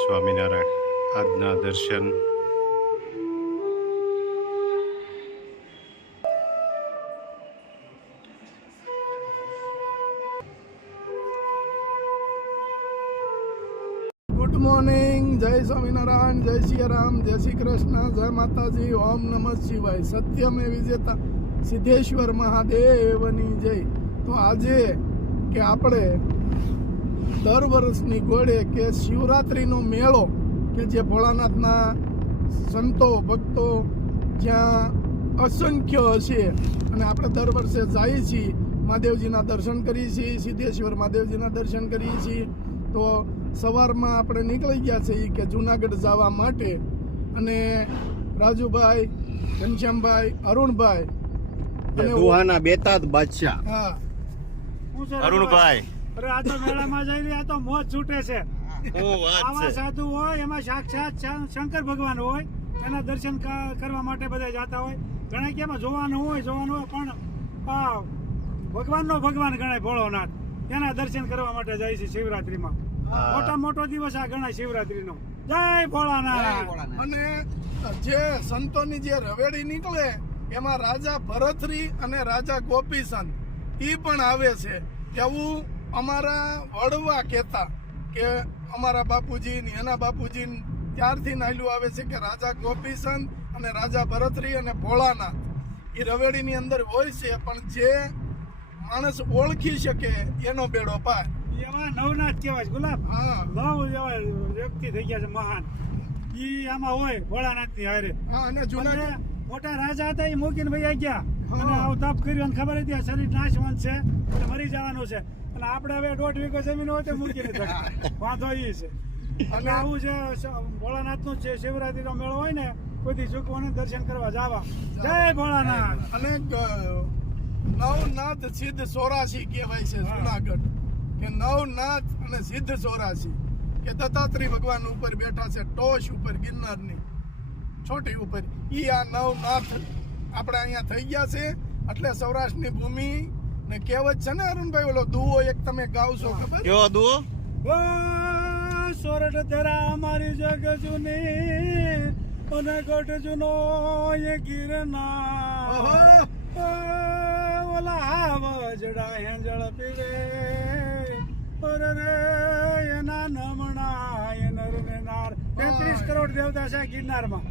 સ્વામિનારાયણ. આજના દર્શન good morning, જય સ્વામિનારાયણ, જય શ્રી રામ, જય શ્રી કૃષ્ણ, જય માતાજી, ઓમ નમઃ શિવાય. સત્યમે વિજેતા સિદ્ધેશ્વર મહાદેવની જય. તો આજે કે આપણે દર વર્ષની ઘોડે કે શિવરાત્રિનો મેળો કે જે ભોળાનાથના સંતો ભક્તો જ્યાં અસંખ્ય હશે અને આપણે દર વર્ષે જઈએ છીએ, મહાદેવજીના દર્શન કરીએ છીએ, સિદ્ધેશ્વર મહાદેવજીના દર્શન કરીએ છીએ. તો સવારમાં આપણે નીકળી ગયા છીએ કે જુનાગઢ જવા માટે, અને રાજુભાઈ, ઘનશ્યામભાઈ, અરુણભાઈ દુહાના બેતાદ બાદશાહ, હા, અરુણભાઈ, અરે આ તો મેળામાં જઈ રહ્યા તો મોજ છૂટે છે. આવા સાધુ હોય એમાં સાક્ષાત શંકર ભગવાન હોય, એના દર્શન કરવા માટે બધા જતા હોય. ઘણા કે એમાં જોવાનું હોય પણ ભગવાનનો ભગવાન ગણાય ભોળોનાથ, એના દર્શન કરવા માટે જાય છે શિવરાત્રીમાં. મોટો દિવસ આ ગણાય શિવરાત્રીનો. જય ભોળાનાથ. અને જે સંતોની જે રવેડી નીકળે એમાં રાજા ભરતરી અને રાજા ગોપીચંદ એ પણ આવે છે. એવું અમારા વડવા કહેતા કે અમારા બાપુજી ને એના બાપુજી ત્યારથી નાયલું આવે છે કે રાજા ગોપીચંદ અને રાજા ભરતરી અને ભોળાનાથ એ રવેડીની અંદર હોય છે. પણ જે માણસ ઓળખી શકે એનો બેડો પાર. એમાં નવનાથ કહેવાય ગુલાબ. હા, નવ એવા વ્યક્તિ થઈ ગયા છે મહાન. ઈ આમાં હોય ભોળાનાથ ની હારે. હા. અને જુનાગઢ મોટા રાજા હતા એ મૂકીને ભાઈ ગયા, અને આવું તપ કર્યું, ખબર હતી શરીર નાશવંત છે એટલે મરી જવાનું છે, અને આપણે હવે 1.5 વીઘો જમીન હોય તો મૂકીને વાંધો ઈ છે. અને આવું છે ભોળાનાથ નું છે. શિવરાત્રી નો મેળો હોય ને કોઈથી ચૂકવાને દર્શન કરવા જવા. જય ભોળાનાથ. અને નવનાથ સિદ્ધ 84 કહેવાય છે જુનાગઢ, કે નવનાથ અને સિદ્ધ 84 કે દત્તાત્રેય ભગવાન ઉપર બેઠા છે, ટોચ ઉપર ગિરનારની છોટી ઉપર. ઈ આ નવનાથ આપણે અહીંયા થઈ ગયા છે. એટલે સૌરાષ્ટ્રની ભૂમિ ને કહેવત છે ને અરુણભાઈ, ઓલો દુઓ એક તમે ગાવશો ખબર? કેવો દુઓ? ઓ સોરઠ ધરા અમારી જગ જૂની અને ગઢ જૂનો એ ગિરનાર. ઓલા વજડા હેંજળ પીવે રે એના નમણા એ નર ને નાર. 33 કરોડ દેવતા છે ગિરનારમાં.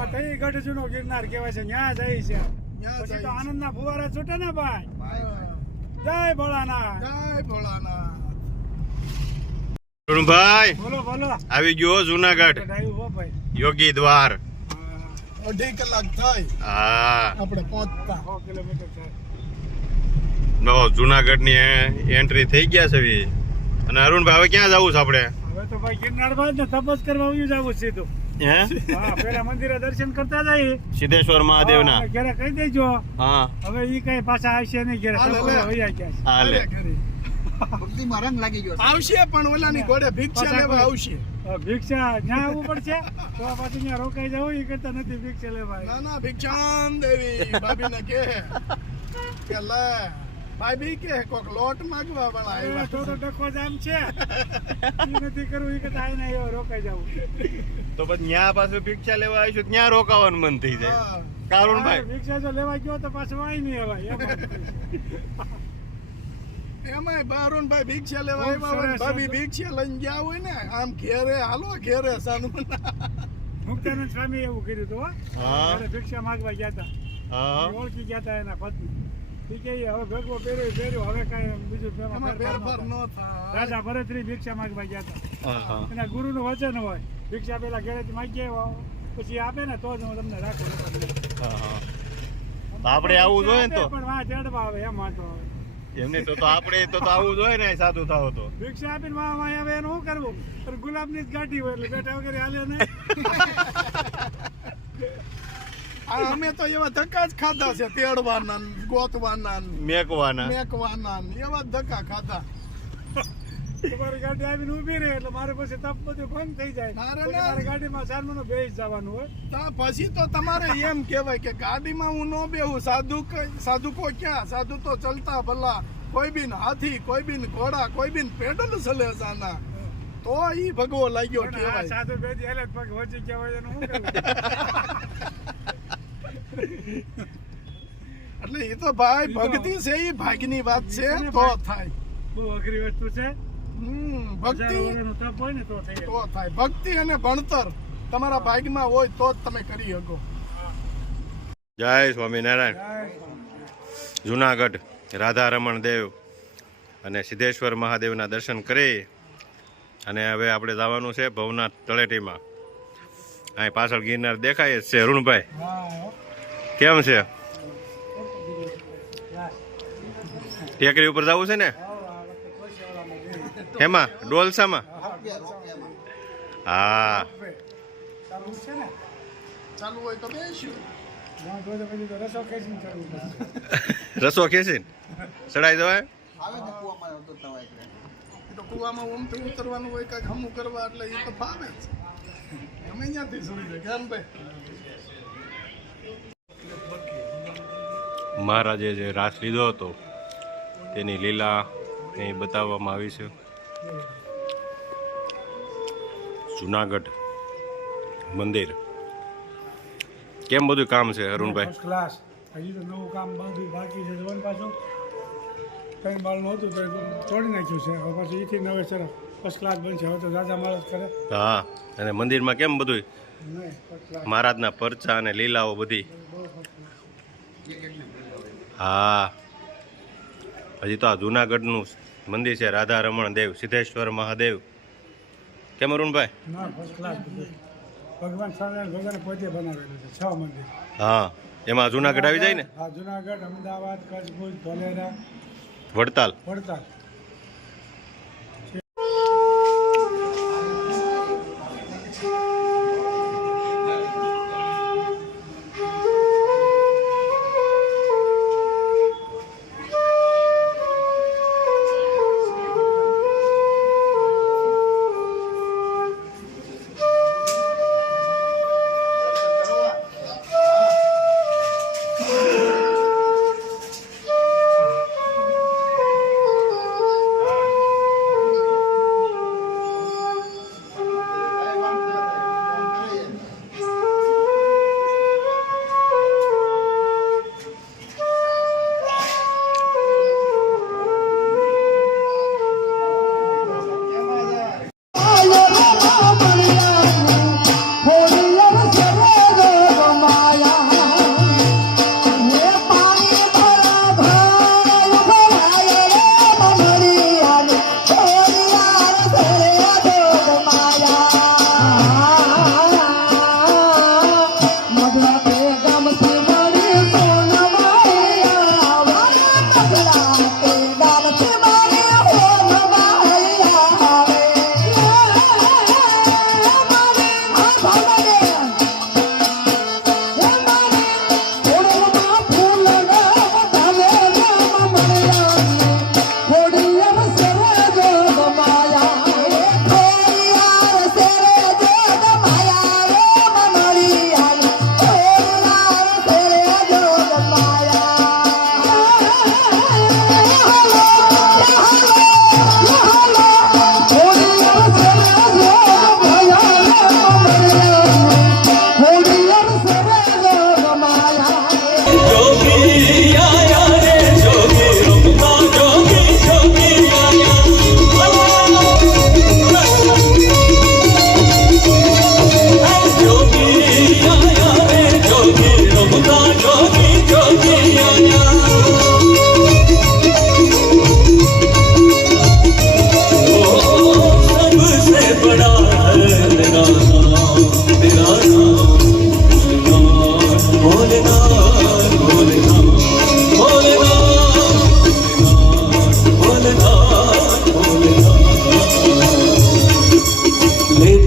આ તઈ ગઢ જૂનો ગિરનાર કહેવાય છે. ન્યા જાય છે. પછી તો આનંદના ફુવારા છૂટે ને ભાઈ. જય ભોળાનાથ. જય ભોળાનાથ. અરુણભાઈ, બોલો આવી ગયો જુનાગઢ યોગી દ્વાર. 2.5 કલાક થાય હા, આપણે પહોંચતા. 100 કિલોમીટર છે. જુનાગઢ ની એન્ટ્રી થઈ ગયા છે. અને અરુણભાઈ, હવે ક્યાં જવું છે આપણે? હવે તો ભાઈ ગિરનાર બાદ ને તપસ કરવા આવ્યું જવું સીધું. હે? હા, પેલા મંદિરે દર્શન કરતા જઈએ સિદ્ધેશ્વર મહાદેવ ના. ઘરે કહી દેજો. હા, હવે ઈ કઈ પાછા આવશે નહીં ઘરે. હાલે. ભક્તિમાં રંગ લાગી ગયો. આવશે પણ ઓલાની ઘોડે ભિક્ષા લેવા આવશે. ભિક્ષા ત્યાં આવવું પડશે તો પાછું ત્યાં રોકાઈ જવું. એ કરતા નથી ભિક્ષા લેવા. ના ભિક્ષાન દેવી ભાભીને કે લે ભાભી કે કોક લોટ માંગવા વાળા આવ્યા. તો ડખો જામ છે. ઈ નથી કરવું. એ કરતા આઈને એવો રોકાઈ જવું. તો પછી ન્યા પાછું ભિક્ષા લેવા આવીશું, ત્યાં રોકાવાનું મન થઈ જાય. હા. કારુણભાઈ, ભિક્ષા જો લેવા ગયો તો પાછું આઈ નહીં અવાય. એમાંય બારુણભાઈ ભિક્ષા લેવા આવ્યા હોય, ભાભી ભિક્ષા લઈને ગયા હોય ને, આમ ઘેરે હાલો ઘેરે સાનું. મુક્તાનંદ સ્વામી એવું કર્યું હતું. હા. ભિક્ષા માંગવા ગયા હતા. હા, ઓળખી ગયા હતા એના પત્ની. ઈ કે હવે ભગવો પહેર્યો હવે કઈ બીજું એમાં ફેરફાર ન થાય. રાજા ભરતરી ભિક્ષા માંગવા ગયા હતા. હા. એના ગુરુનું વચન હોય ભિક્ષા પેલા ઘરેથી માંગી આવ્યો પછી આપે ને તો જ હું તમને રાખું. આપણે આવું જોઈએ ને તો. પણ વાં ચડવા આવે એમ વાંધો આવે. એમને તો આપણે તો આવું જોઈએ ને સાધુ થાવ તો. ભિક્ષા આપીને વાં આવે એનું શું કરવું? પણ ગુલાબની જ ગાંઠી હોય એટલે બેઠા વગર હાલે ને. અમે તો એવા ધક્કા જ ખાધા છે, તેડવાના ને, ગોતવાના ને, મેકવાના. મેકવાના ને, એવા જ ધક્કા ખાધા. તમારી ગાડી આવીને ઊભી રહે એટલે મારે પછી તપ બધું ભંગ થઈ જાય. મારી ગાડીમાં સારમાનો બેસી જવાનું હોય. પછી તો તમારે એમ કહેવાય કે ગાડીમાં હું ન બેહું. સાધુ કો ક્યાં, સાધુ તો ચલતા ભલા, કોઈ બિન હાથી, કોઈ બિન ઘોડા, કોઈ બિન પેડલ ચલે જાના. તો ઈ ભગવો લાગ્યો પણ આ કહેવાય. સાધુ બેદી હાલે જ પગ વચ્ચે ગયા હોય એનું શું કરવું? એટલે એ તો ભાઈ ભક્તિ છે, એ ભાગ્યની વાત છે. તો થાય. બહુ અઘરી વસ્તુ છે. ભક્તિ હજારો વર્ષનું તપ હોય ને તો થઈ જાય. તો થાય. ભક્તિ અને ભણતર તમારા ભાગ્યમાં હોય તો જ તમે કરી શકો. જય સ્વામિનારાયણ. જુનાગઢ રાધા રમણ દેવ અને સિદ્ધેશ્વર મહાદેવના દર્શન કરી અને હવે આપણે જવાનું છે ભવનાથ તળેટીમાં. અહીં પાછળ ગિરનાર દેખાય જ છે. અરુણભાઈ કેમ છે? ટેકરી ઉપર જવું છે ને? હેમાં ડોલસામાં? હા, ચાલુ છે ને? ચાલુ હોય તો બેસ્યું. જ્યાં જોઈએ પછી તો રસો ખેંચીને ચડવું પડે. રસો ખેંચીને ચડાઈ દેવાય. આવે ને કૂવામાં તો તવાય છે. એ તો કુવામાં ઊમથી ઉતરવાનું હોય કાંઈક હમું કરવા, એટલે એ તો ફાવે જ. ગમે ત્યાંથી સુરી જાય. કેમ ભાઈ? મહારાજે જે રાસ લીધો હતો તેની લીલા અહીં બતાવવામાં આવી છે. જુનાગઢ મંદિર કેમ બધું કામ છે અરુણભાઈ? First class. હજી તો નવું કામ બધું બાકી છે. જોવાનું પાછું કંઈ બાળનું હતું તો તોડી નાખ્યું છે. હવે પાછું એથી નવેસર ફર્સ્ટ ક્લાસ બનશે. હવે તો રાજા મહારાજ કરે. હા, અને મંદિરમાં કેમ બધું નહીં ફર્સ્ટ ક્લાસ. મહારાજના પરચા અને લીલાઓ બધી. હા, હજી તો આ જુનાગઢનું મંદિર છે રાધા રમણ દેવ સિદ્ધેશ્વર મહાદેવ. કેમ અરુણભાઈ? ના ફર્સ્ટ ક્લાસ બધું. ભગવાન સ્વામિનારાયણ ભગવાને પોતે બનાવેલું છે 6 મંદિર. હા, એમાં જુનાગઢ આવી જાય ને? હા, જુનાગઢ, અમદાવાદ, કચ્છ, ભુજ, ધોલેરા, વડતાલ. વડતાલ.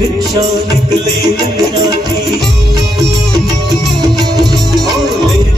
भिक्षा निकले नंदनाथी,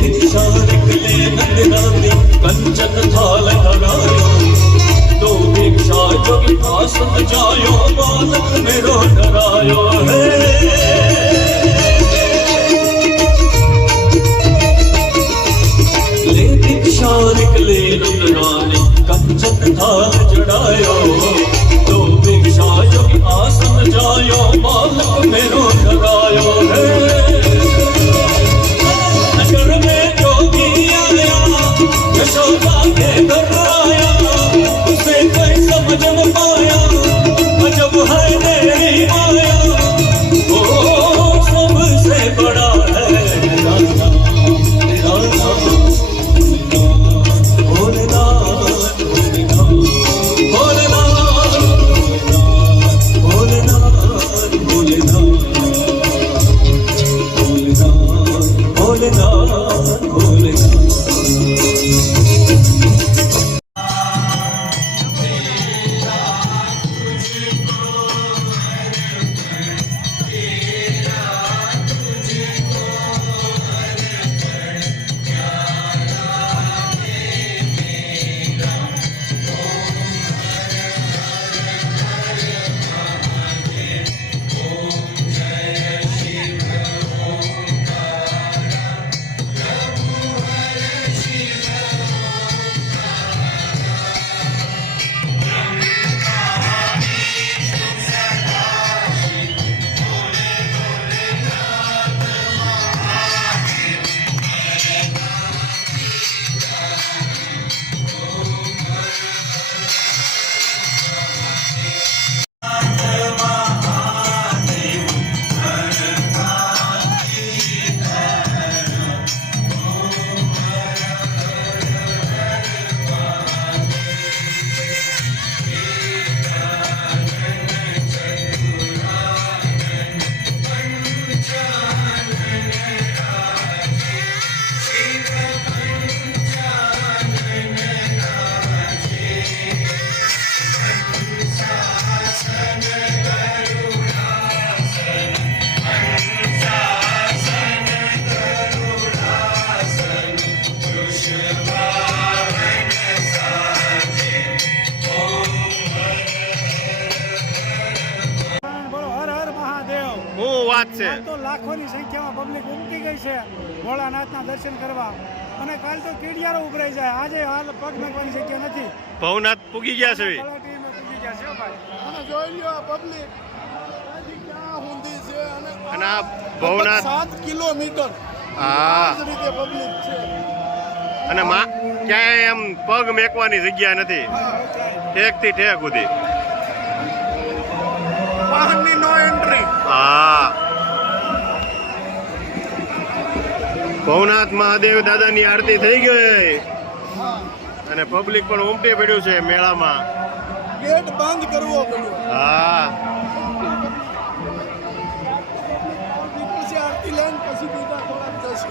भिक्षा निकले नंदनाथी, कंचन थाल धरायो, तो भिक्षा जोगी पास जायो, बालक मेरो डरायो है। ले भिक्षा निकले नंदनाथी, कंचन थाल चढ़ायो, तो भिक्षा जोगी વાત છે. આ તો લાખોની સંખ્યામાં પબ્લિક ઉમટી ગઈ છે ભોળાનાથના દર્શન કરવા. અને કાલ તો કીડિયારો ઉભરાઈ જાય. આજે હાલ પગ નાખવાની જગ્યા નથી. ભવનાથ પૂગી ગયા છે. તળાટીમાં પૂગી ગયા છે હો ભાઈ. અને જોઈ લ્યો આ પબ્લિક ક્યાં ઊંધી છે અને આ ભવનાથ 7 કિલોમીટર હા આ જ રીતે પબ્લિક છે. અને ક્યાંય એમ પગ મેકવાની જગ્યા નથી, ઠેક થી ઠેક સુધી. વાહનની નો એન્ટ્રી. હા ભવનાથ મહાદેવ દાદાની આરતી થઈ ગઈ અને પબ્લિક પણ ઉમટી પડ્યું છે મેળામાં. ગેટ બંધ કરવો પડ્યો. હા પછી આરતી લઈને પછી બીજા થોડાક જશે.